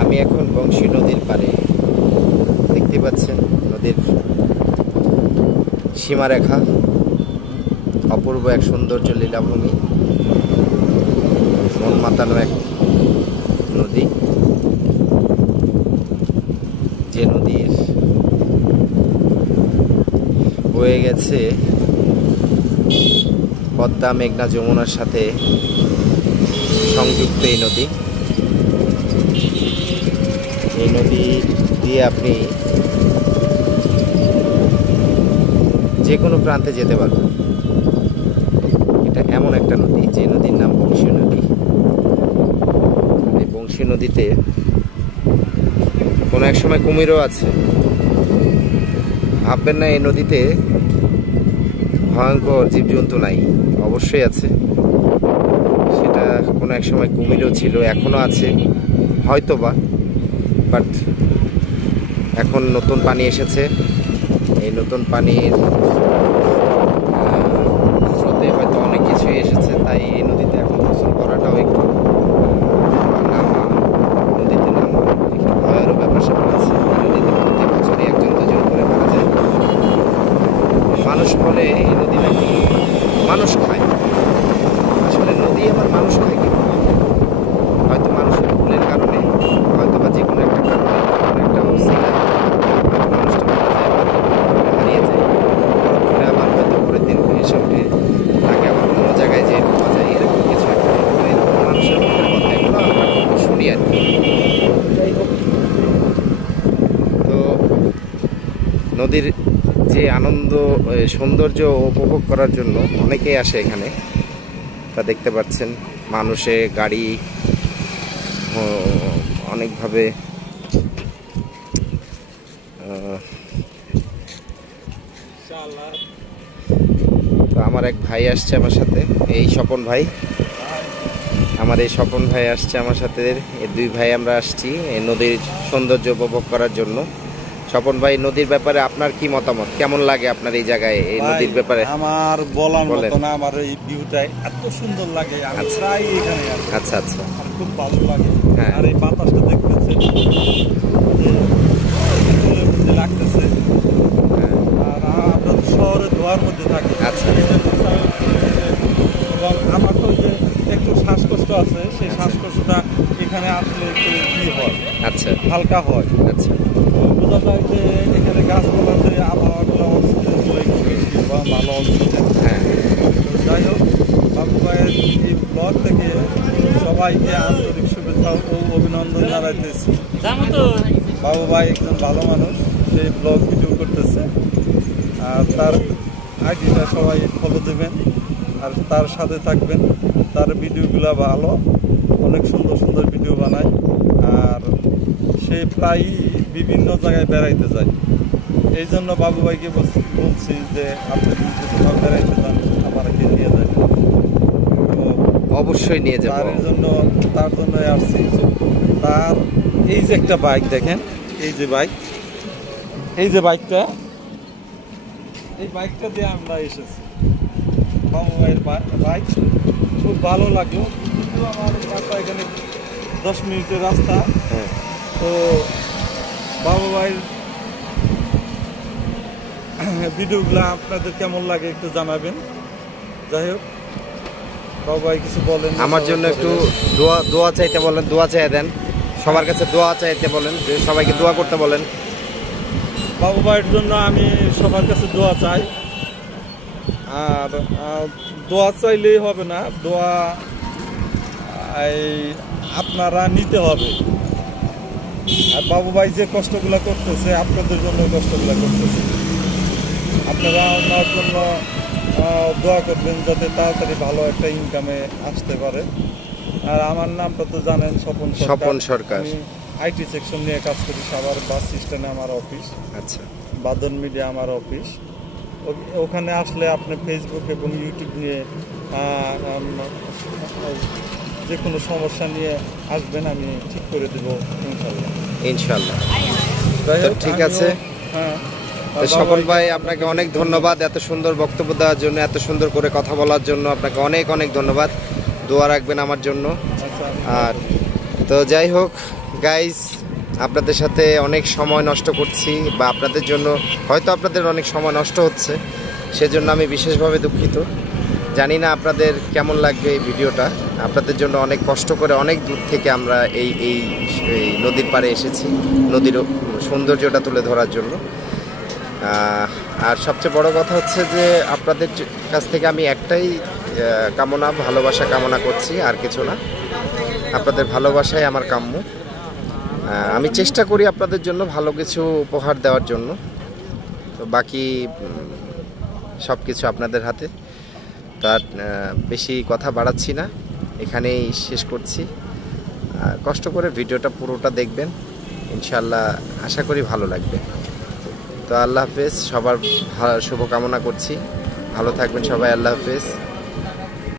আমি এখন বংশী নদীর পাড়ে, দেখতে পাচ্ছেন নদীর সীমারেখা, অপূর্ব এক সৌন্দর্য লীলাভূমি, মন মাতানো এক নদী, যে নদীর বয়ে গেছে পদ্মা, মেঘনা, যমুনার সাথে সংযুক্ত এই নদী। এই নদী দিয়ে আপনি যে কোনো প্রান্তে যেতে পারবেন। এটা এমন একটা নদী, যে নদীর নাম বংশী নদী। এই বংশী নদীতে কোনো এক সময় কুমিরও আছে। ভাববেন না এই নদীতে ভয়ঙ্কর জীবজন্তু নাই, অবশ্যই আছে। সেটা কোনো এক সময় কুমিরও ছিল, এখনো আছে হয়তোবা, বাট এখন নতুন পানি এসেছে। এই নতুন পানির স্রোতে হয়তো অনেক কিছুই এসেছে, তাই এই নদীতে এখন গোসল করাটাও একটু নামা, নদীতে নামা একটু ভয়েরও ব্যাপার স্যাপার আছে। এই নদীতে প্রতি বছরই একজন দুজন করে মারা যায়। মানুষ বলে এই নদী নাকি মানুষ খায়। আসলে নদী আবার মানুষ খায় কি? হয়তো মানুষের ভুলের কারণে, হয়তো বা যে কোনো একটা কারণে, কোনো একটা অবস্থা মানুষটা মারা যায় বা হারিয়ে যায়। ভুলে আবার হয়তো পরের দিন এসে উঠে তাকে আবার অন্য জায়গায় যেয়ে পাওয়া যায়, এরকম কিছু একটা। মানুষের মুখের কথা এগুলো আমরা শুনি আর কি। যাই হোক, তো নদীর যে আনন্দ, সৌন্দর্য উপভোগ করার জন্য অনেকেই আসে এখানে, তা দেখতে পাচ্ছেন। মানুষে, গাড়ি অনেকভাবে তো আমার এক ভাই আসছে আমার সাথে, এই স্বপন ভাই। আমার এই স্বপন ভাই আসছে আমার সাথে, এই দুই ভাই আমরা আসছি এই নদীর সৌন্দর্য উপভোগ করার জন্য। স্বপন ভাই, নদীর ব্যাপারে আপনার কি মতামত? কেমন লাগে আপনার এই জায়গায় এই নদীর ব্যাপারে? আমার বলার মতো না, আমার এই ভিউটাই এত সুন্দর লাগে। আমি প্রায় এখানে আসি। আচ্ছা আচ্ছা, খুব ভালো লাগে। হ্যাঁ। আর এই বাতাসটা দেখতেছে লাগতেছে। আর আমরা তো শহরে ধোয়ার মধ্যে থাকি। আচ্ছা। এবং আমার তো যে একটু শ্বাসকষ্ট আছে, সেই শ্বাসকষ্টটা এখানে আসলে একটু কি হয়, আচ্ছা, হালকা হয়। আচ্ছা, বোঝা যায় যে এখানে গাছপালাতে আবহাওয়াগুলো অক্সিজেনগুলো একটু বেশি বা ভালো অক্সিজেন। হ্যাঁ। যাই হোক, বাবু ভাইয়ের এই ব্লগ থেকে সবাইকে আন্তরিক শুভেচ্ছা ও অভিনন্দন জানাইতেছি। বাবু ভাই একজন ভালো মানুষ, সেই ব্লগ ভিডিও করতেছে। আর তার আইডিটা সবাই ফলো দেবেন আর তার সাথে থাকবেন। তার ভিডিওগুলো ভালো, অনেক সুন্দর সুন্দর ভিডিও বানায়। আর সে প্রায়ই বিভিন্ন জায়গায় বেড়াইতে যায়। এই জন্য বাবু ভাইকে বলছি যে আপনি যদি কোথাও বেড়াইতে যান আমাকে নিয়ে যান। অবশ্যই নিয়ে যাব। তার জন্য আসছি। তার এই যে একটা বাইক দেখেন, এই যে বাইক, এই যে বাইকটা, এই বাইকটা দিয়ে আমরা এসেছি। বাবু ভাইয়ের বাইক খুব ভালো লাগলো। কিন্তু আমার রাস্তা এখানে 10 মিনিটের রাস্তা। তো বাবু ভাইয়ের ভিডিওগুলো আপনাদের কেমন লাগে একটু জানাবেন। যাই হোক, বাবু ভাই কিছু বলেন আমার জন্য একটু দোয়া চাইতে বলেন, দোয়া চাই দেন সবার কাছে, দোয়া চাইতে বলেন, সবাইকে দোয়া করতে বলেন। বাবু ভাইয়ের জন্য আমি সবার কাছে দোয়া চাই। আর দোয়া চাইলেই হবে না, দোয়া আপনারা নিতে হবে। আর বাবু ভাই যে কষ্টগুলো করতেছে, আপনাদের জন্য কষ্টগুলো করতেছে। আপনারা ওনার জন্য দোয়া করবেন যাতে তাড়াতাড়ি ভালো একটা ইনকামে আসতে পারে। আর আমার নামটা তো জানেন, স্বপন সরকার। আমি আইটি সেকশন নিয়ে কাজ করি। সাভার বাস স্ট্যান্ডে আমার অফিস। আচ্ছা। বাদন মিডিয়া আমার অফিস। ওখানে আসলে আপনি ফেসবুক এবং ইউটিউব নিয়ে যে কোনো সমস্যা নিয়ে আসবেন, আমি ঠিক করে দেবো ইনশাল্লাহ। ইনশাল্লাহ। ঠিক আছে। হ্যাঁ, স্বপন ভাই, আপনাকে অনেক ধন্যবাদ এত সুন্দর বক্তব্য দেওয়ার জন্য, এত সুন্দর করে কথা বলার জন্য। আপনাকে অনেক অনেক ধন্যবাদ। দোয়া রাখবেন আমার জন্য। আর তো যাই হোক, গাইস, আপনাদের সাথে অনেক সময় নষ্ট করছি বা আপনাদের জন্য হয়তো আপনাদের অনেক সময় নষ্ট হচ্ছে, সেজন্য আমি বিশেষভাবে দুঃখিত। জানি না আপনাদের কেমন লাগবে এই ভিডিওটা। আপনাদের জন্য অনেক কষ্ট করে অনেক দূর থেকে আমরা এই নদীর পাড়ে এসেছি নদীর সৌন্দর্যটা তুলে ধরার জন্য। আর সবচেয়ে বড় কথা হচ্ছে যে আপনাদের কাছ থেকে আমি একটাই ভালোবাসা কামনা করছি, আর কিছু না। আপনাদের ভালোবাসাই আমার কাম্য। আমি চেষ্টা করি আপনাদের জন্য ভালো কিছু উপহার দেওয়ার জন্য, তো বাকি সব কিছু আপনাদের হাতে। তার বেশি কথা বাড়াচ্ছি না, এখানেই শেষ করছি। কষ্ট করে ভিডিওটা পুরোটা দেখবেন, ইনশাল্লাহ আশা করি ভালো লাগবে। তো আল্লাহ হাফেজ, সবার শুভকামনা করছি। ভালো থাকবেন সবাই। আল্লাহ হাফেজ।